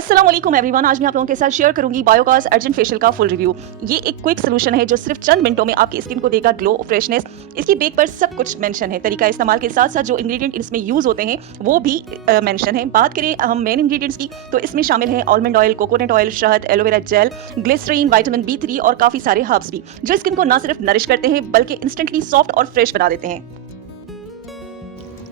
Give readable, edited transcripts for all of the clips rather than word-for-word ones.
अस्सलाम वालेकुम एवरीवन। आज मैं आप लोगों के साथ शेयर करूंगी बायोकास अर्जेंट फेशियल का फुल रिव्यू। ये एक क्विक सोल्यूशन है जो सिर्फ चंद मिनटों में आपकी स्किन को देगा ग्लो और फ्रेशनेस। इसकी बैग पर सब कुछ मेंशन है, तरीका इस्तेमाल के साथ साथ जो इंग्रेडिएंट इसमें यूज होते हैं वो भी मेंशन है। बात करें हम मेन इंग्रेडिएंट्स की तो इसमें शामिल है आलमंड ऑयल, कोकोनट ऑयल, शहद, aloe vera gel, glycerin, vitamin B3 और काफी सारे हर्ब्स भी, जो स्किन को न सिर्फ नरिश करते हैं बल्कि इंस्टेंटली सॉफ्ट और फ्रेश बना देते हैं।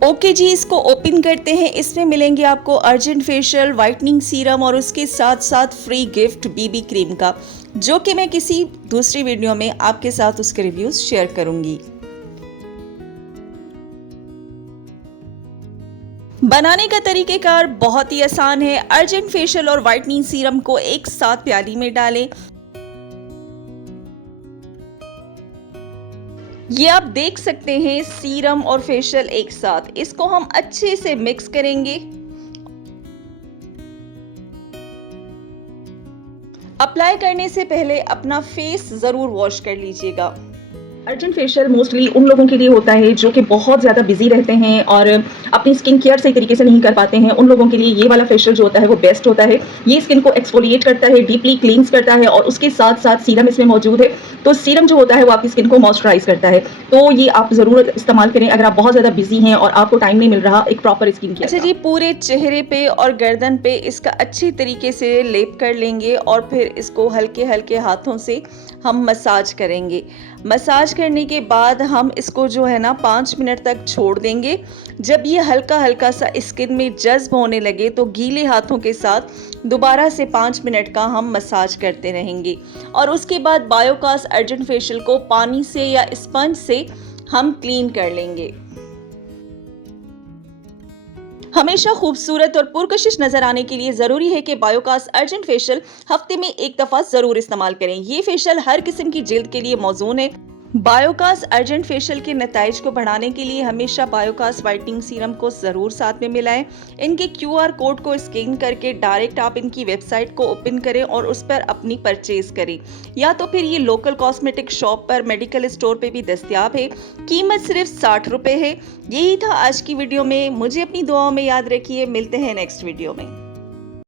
ओके जी, इसको ओपन करते हैं। इसमें मिलेंगे आपको अर्जेंट फेशियल, वाइटनिंग सीरम और उसके साथ साथ फ्री गिफ्ट बीबी क्रीम का, जो कि मैं किसी दूसरी वीडियो में आपके साथ उसके रिव्यूज शेयर करूंगी। बनाने का तरीकेकार बहुत ही आसान है। अर्जेंट फेशियल और वाइटनिंग सीरम को एक साथ प्याली में डालें। ये आप देख सकते हैं सीरम और फेशियल एक साथ, इसको हम अच्छे से मिक्स करेंगे। अप्लाई करने से पहले अपना फेस जरूर वॉश कर लीजिएगा। अर्जेंट फेशियल मोस्टली उन लोगों के लिए होता है जो कि बहुत ज़्यादा बिजी रहते हैं और अपनी स्किन केयर सही तरीके से नहीं कर पाते हैं। उन लोगों के लिए ये वाला फेशियल जो होता है वो बेस्ट होता है। ये स्किन को एक्सफोलिएट करता है, डीपली क्लींस करता है और उसके साथ साथ सीरम इसमें मौजूद है। तो सीरम जो होता है वो आपकी स्किन को मॉइस्चराइज करता है। तो ये आप ज़रूर इस्तेमाल करें अगर आप बहुत ज़्यादा बिजी हैं और आपको टाइम नहीं मिल रहा एक प्रॉपर स्किन केयर। अच्छा जी, पूरे चेहरे पे और गर्दन पे इसका अच्छी तरीके से लेप कर लेंगे और फिर इसको हल्के हल्के हाथों से हम मसाज करेंगे। मसाज करने के बाद हम इसको जो है ना 5 मिनट तक छोड़ देंगे। जब ये हल्का हल्का सा स्किन में जज्ब होने लगे तो गीले हाथों के साथ दोबारा से 5 मिनट का हम मसाज करते रहेंगे और उसके बाद बायोकास अर्जेंट फेशियल को पानी से या स्पंज से हम क्लीन कर लेंगे। हमेशा खूबसूरत और पुरकशिश नजर आने के लिए जरूरी है कि बायोकास अर्जेंट फेशियल हफ्ते में एक दफा जरूर इस्तेमाल करें। ये फेशियल हर किस्म की जिल्द के लिए मौजूद है। बायोकास अर्जेंट फेशियल के नताइज को बढ़ाने के लिए हमेशा बायोकास वाइटनिंग सीरम को जरूर साथ में मिलाएं। इनके QR कोड को स्कैन करके डायरेक्ट आप इनकी वेबसाइट को ओपन करें और उस पर अपनी परचेज करें, या तो फिर ये लोकल कॉस्मेटिक शॉप पर, मेडिकल स्टोर पे भी दस्तयाब है। कीमत सिर्फ 60 रुपए है। यही था आज की वीडियो में। मुझे अपनी दुआओं में याद रखिए। मिलते हैं नेक्स्ट वीडियो में।